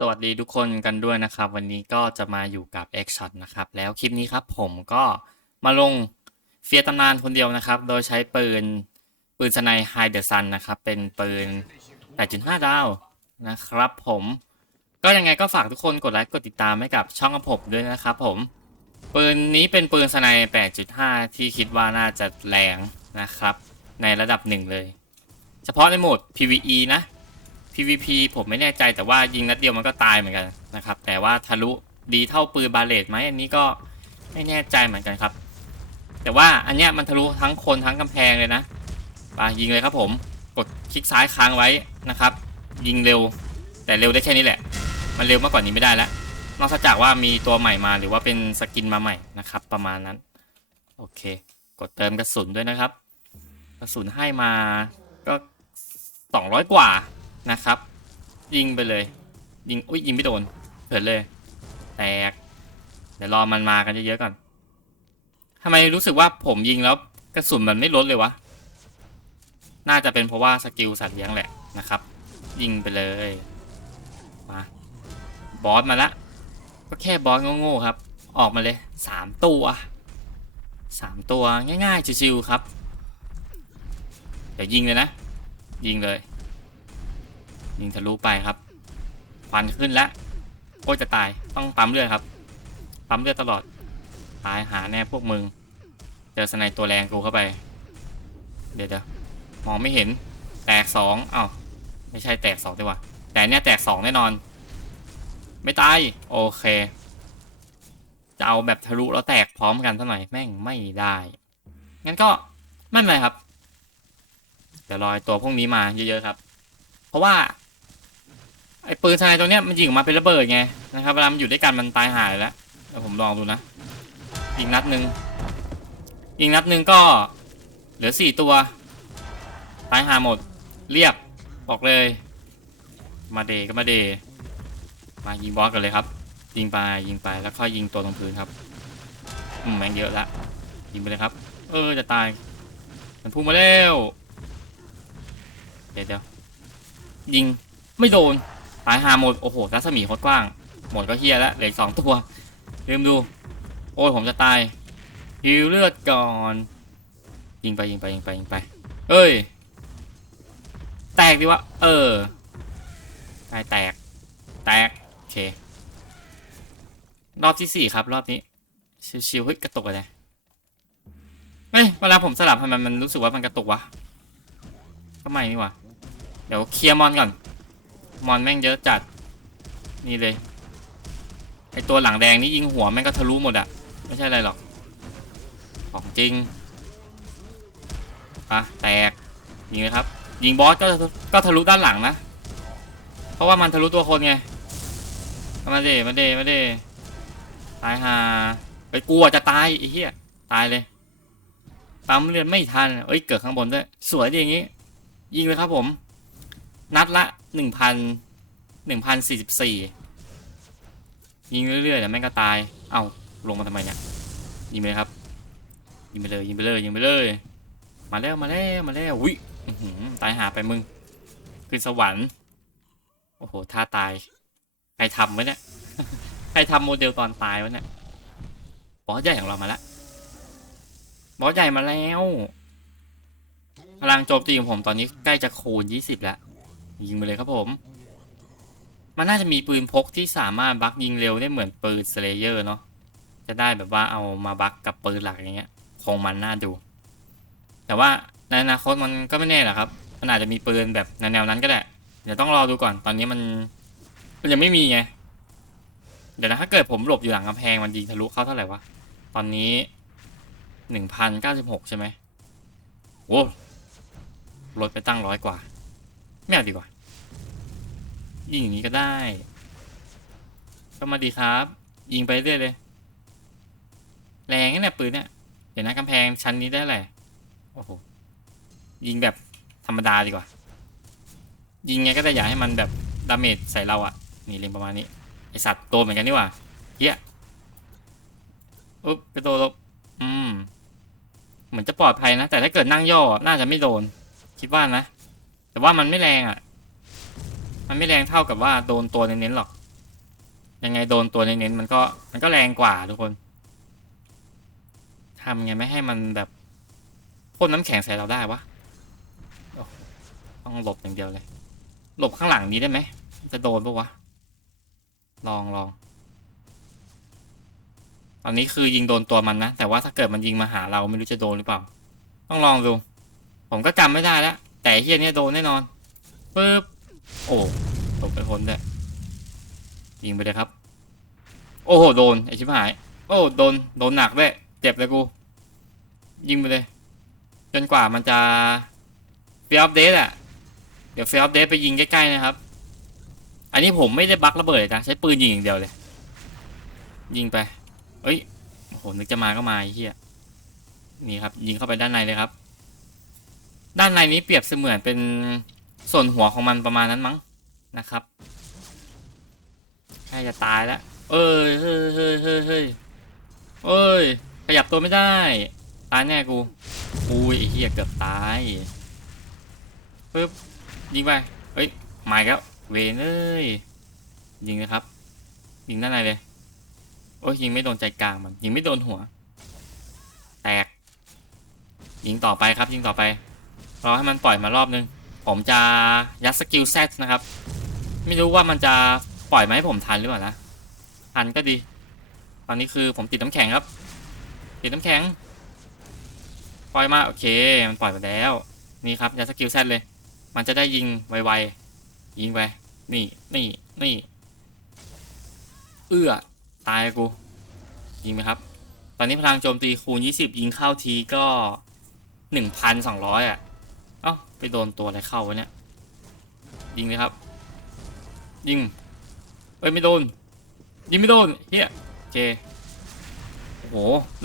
สวัสดีทุกคนกันด้วยนะครับ วันนี้ก็จะมาอยู่กับ X Shot นะครับ แล้วคลิปนี้ครับผมก็มาลงเฟียร์ตำนานคนเดียวนะครับ โดยใช้ปืนปืนสไนไฮเดอร์ซันนะครับ เป็นปืน 8.5 ดาวนะครับผม ก็ยังไงก็ฝากทุกคนกดไลค์กดติดตามให้กับช่องของผมด้วยนะครับผม ปืนนี้เป็นปืนสไน8.5 ที่คิดว่าน่าจะแรงนะครับ ในระดับหนึ่งเลย เฉพาะในโหมด PVE นะ PVP ผมไม่แน่ใจแต่ว่ายิงนัดเดียวมันก็ตายเหมือนกันนะครับ แต่ว่าทะลุดีเท่าปืนบาเลตไหมอันนี้ก็ไม่แน่ใจเหมือนกันครับ แต่ว่าอันเนี้ยมันทะลุทั้งคนทั้งกำแพงเลยนะไปยิงเลยครับผมกดคลิกซ้ายค้างไว้นะครับ ยิงเร็ว แต่เร็วได้แค่นี้แหละ มันเร็วมากกว่านี้ไม่ได้แล้วนอกจากว่ามีตัวใหม่มาหรือว่าเป็นสกินมาใหม่นะครับ ประมาณนั้น โอเค กดเติมกระสุนด้วยนะครับ กระสุนให้มาก็สองร้อยกว่า นะครับ ยิงไปเลย ยิงอุ้ยยิงไม่โดนเกิดเลย แตก เดี๋ยวรอมันมากันเยอะๆก่อนทำไมรู้สึกว่าผมยิงแล้วกระสุนมันไม่ลดเลยวะ น่าจะเป็นเพราะว่าสกิลสัตว์เลี้ยงแหละนะครับ ยิงไปเลย มาบอสมาละ ก็แค่บอสโง่ๆครับ ออกมาเลยสามตัวสามตัวง่ายๆชิวๆครับ เดี๋ยวยิงเลยนะ ยิงเลย ยิงทะลุไปครับควันขึ้นแล้วโอ้จะตายต้องปั๊มเลือดครับ ปั๊มเลือดตลอดตายหาแน่พวกมึง เจอสไนด์ตัวแรงกูเข้าไป เดี๋ยวเดี๋ยวมองไม่เห็น แตกสองอ้าวไม่ใช่แตกสองดีกว่า แต่เนี่ยแตกสองแน่นอน ไม่ตาย โอเค จะเอาแบบทะลุแล้วแตกพร้อมกันเท่าไหร่แม่งไม่ได้ งั้นก็ไม่เป็นไรครับเดี๋ยวรอไอ้ตัวพวกนี้มาเยอะๆครับ เพราะว่า ไอ้ปืนสไนตัวเนี้ยมันยิงออกมาเป็นระเบิดไงนะครับเวลามันอยู่ด้วยกันมันตายหายแล้วเดี๋ยวผมลองดูนะอีกนัดหนึ่งอีกนัดหนึ่งก็เหลือสี่ตัวตายหาหมดเรียบบอกเลย มาเดก็มาเดมายิงบอสกันเลยครับ ยิงไปยิงไปแล้วค่อยยิงตัวตรงพื้นครับอืมแม่งเยอะละยิงไปเลยครับ เออจะตาย มันพุ่งมาแล้วเดี๋ยวเดี๋ยวยิงไม่โดน ตายหาหมด โอ้โหรัศมีโคตรกว้าง หมดก็เฮียแล้วเหลือสองตัว ลืมดู โอ้ยผมจะตายฮิวเลือดก่อน ยิงไปยิงไปยิงไปยิงไป เอ้ย แตกดีวะ เออ ตายแตก แตก โอเค รอบที่สี่ครับ รอบนี้ ชิวๆเฮ้ยกระตุกอะไรเฮ้ย เวลาผมสลับทำไมมันรู้สึกว่ามันกระตุกวะก็ไมนี่ว่าเดี๋ยวเคลียร์มอนก่อน มอนแม่งเยอะจัด นี่เลย ไอตัวหลังแดงนี่ยิงหัวแม่งก็ทะลุหมดอะไม่ใช่อะไรหรอก ของจริงอะแตก ยิงเลยครับ ยิงบอสก็ก็ทะลุด้านหลังนะ เพราะว่ามันทะลุตัวคนไง มาเดมาเดมาเดตายหาไปกลัวจะตายไอ้เหี้ย ตายเลยปั๊มเลือดไม่ทัน เอ้ย เกิดข้างบนด้วย สวยดีอย่างงี้ ยิงเลยครับผม นัดละหนึ่งพันหนึ่งพันสี่สิบสี่ยิงเรื่อยๆเดี๋ยวแม่งก็ตาย เอ้าลงมาทำไมเนี่ยยิงไปเลยครับ ยิงไปเลยยิงไปเลยยิงไปเลย มาแล้วมาแล้วมาแล้วอุ้ยตายหาไปมึงขึ้นสวรรค์โอ้โหท่าตาย ใครทำไว้เนี่ยใครทำโมเดลตอนตายวะเนี่ยบอสใหญ่ของเรามาแล้วบอสใหญ่มาแล้วพลังโจมตีของผมตอนนี้ใกล้จะคูณ20แล้ว ยิงไปเลยครับผม มันน่าจะมีปืนพกที่สามารถบักยิงเร็วได้เหมือนปืนสเลเยอร์เนาะจะได้แบบว่าเอามาบักกับปืนหลักอย่างเงี้ยคงมันน่าดู แต่ว่าในอนาคตมันก็ไม่แน่แหละครับมันอาจจะมีปืนแบบในแนวนั้นก็ได้เดี๋ยวต้องรอดูก่อนตอนนี้มันมันยังไม่มีไงเดี๋ยวนะถ้าเกิดผมหลบอยู่หลังกำแพงมันยิงทะลุเข้าเท่าไหร่วะตอนนี้หนึ่งพันเก้าสิบหกใช่ไหมโอ้ลดไปตั้งร้อยกว่า ไม่เอาดีกว่า ยิงอย่างนี้ก็ได้ ก็มาดีครับ ยิงไปเรื่อยเลย แรงนะเนี่ยปืนเนี่ย เดี๋ยวนะกำแพงชั้นนี้ได้เลยโอ้โห ยิงแบบธรรมดาดีกว่า ยิงไงก็ได้อย่าให้มันแบบดาเมจใส่เราอะนี่เล็งประมาณนี้ ไอสัตว์โดนเหมือนกันนี่หว่าเฮียอุ๊บกระโดดลบอืม เหมือนจะปลอดภัยนะ แต่ถ้าเกิดนั่งย่อ น่าจะไม่โดน คิดว่านะ แต่ว่ามันไม่แรงอะ่ะ มันไม่แรงเท่ากับว่าโดนตัวเน้นๆหรอก ยังไงโดนตัวเน้นๆมันก็มันก็แรงกว่าทุกคนทำไงไม่ให้มันแบบพ่นน้ำแข็งใส่เราได้วะต้องหลบอย่างเดียวเลย หลบข้างหลังนี้ได้ไหม จะโดนปะวะ ลองลองตอนนี้คือยิงโดนตัวมันนะ แต่ว่าถ้าเกิดมันยิงมาหาเราไม่รู้จะโดนหรือเปล่า ต้องลองดู ผมก็จำไม่ได้แล้ว แต่เฮียเนี่ยโดนแน่นอนปึ๊บโอ้ตกไปพ้นเลยยิงไปเลยครับ โอ้โหโดนไอชิบหาย โอ้โดนโดนหนักด้วยเจ็บเลยกู ยิงไปเลย จนกว่ามันจะเฟลอัปเดตอะเดี๋ยวเฟลอัปเดตไปยิงใกล้ๆนะครับ อันนี้ผมไม่ได้บักระเบิดเลยนะใช้ปืนยิงอย่างเดียวเลย ยิงไปเอ้ยโอ้โหนึกจะมาก็มาเหี้ยนี่ครับ ยิงเข้าไปด้านในเลยครับ ด้านในนี้เปรียบเสมือนเป็นส่วนหัวของมันประมาณนั้นมั้งนะครับใกล้จะตายแล้ว เอ้ย เฮ้ยเฮ้ยเฮ้ยเฮ้ยเอ้ย ขยับตัวไม่ได้ ตายแน่กู อุ้ยไอ้เหี้ยเกือบตายปึ๊บ ยิงไปเฮ้ยหมาอีกแล้ว เวนเอ้ย ยิงนะครับ ยิงด้านในเลย โอ้ยยิงไม่โดนใจกลางมัน ยิงไม่โดนหัว แตก ยิงต่อไปครับ ยิงต่อไป รอให้มันปล่อยมารอบนึง ผมจะยัดสกิลแซนะครับ ไม่รู้ว่ามันจะปล่อยมาให้ผมทันหรือเปล่านะ ทันก็ดี ตอนนี้คือผมติดน้ำแข็งครับ ติดน้ำแข็ง ปล่อยมาโอเค มันปล่อยมาแล้ว นี่ครับยัดสกิลแซเลย มันจะได้ยิงไวๆ ยิงไป นี่ นี่ นี่ เอื้อ ตายกู ยิงไหมครับ ตอนนี้พลังโจมตีคูณ 20 ยิงเข้าทีก็ 1,200 อะเอ้า ไปโดนตัวอะไรเข้าวะเนี่ย ยิงเลยครับ ยิงเอ้ยไม่โดน ยิงไม่โดนเฮียโอเคโอ้โห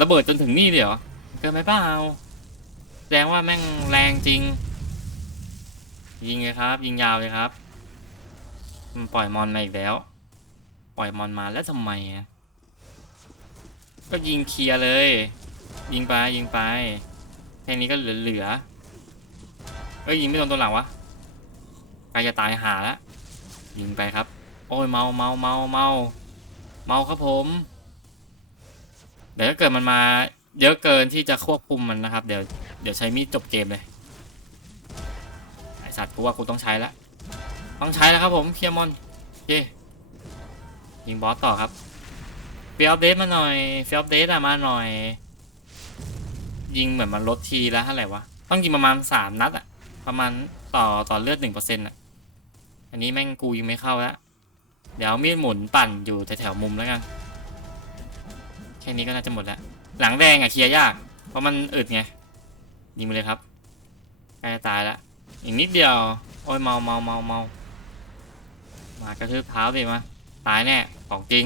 ระเบิดจนถึงนี่เลยเหรอเกินไปเปล่าแสดงว่าแม่งแรงจริง ยิงเลยครับ ยิงยาวเลยครับมันปล่อยมอนมาอีกแล้ว ปล่อยมอนมาแล้วทำไมอะก็ยิงเคลียร์เลย ยิงไปยิงไปแค่นี้ก็เหลือ เอ้ยยิงไม่โดนตัวหลังวะใกล้จะตายหาแล้วยิงไปครับ โอ้ยเมาเมาเมาเมาเมาครับผม เดี๋ยวถ้าเกิดมันมา เยอะเกินที่จะควบคุมมันนะครับ เดี๋ยวเดี๋ยวใช้มีดจบเกมเลยไอสัตว์กูว่ากูต้องใช้แล้วต้องใช้แล้วครับผมเคียร์มอนเคยิงบอสต่อครับเฟียลเดตมาหน่อยเฟียลเดตอะมาหน่อย ยิงเหมือนมันลดทีแล้วเท่าไหร่วะต้องยิงประมาณสามนัดอะ ประมาณต่อต่อเลือดหนึ่งเปอร์เซ็นต์อะอันนี้แม่งกูยิงไม่เข้าแล้ว เดี๋ยวมีดหมุนปั่นอยู่แถวๆมุมแล้วกัน แค่นี้ก็น่าจะหมดแล้ว หลังแดงอะเคลียร์ยาก เพราะมันอึดไง ยิงไปเลยครับใกล้จะตายแล้ว อีกนิดเดียว โอ้ยเมาเมาเมาเมามากระทืบเท้าสิมา ตายแน่ ของจริง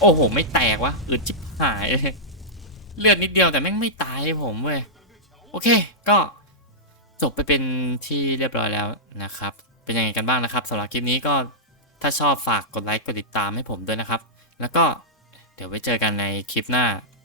โอ้โห ไม่แตกวะอึดจิบหาย เลยเลือดนิดเดียวแต่แม่งไม่ตายผมเว้ย โอเค ก็ จบไปเป็นที่เรียบร้อยแล้วนะครับ เป็นยังไงกันบ้างนะครับสำหรับคลิปนี้ก็ถ้าชอบฝากกดไลค์กดติดตามให้ผมด้วยนะครับ แล้วก็เดี๋ยวไว้เจอกันในคลิปหน้า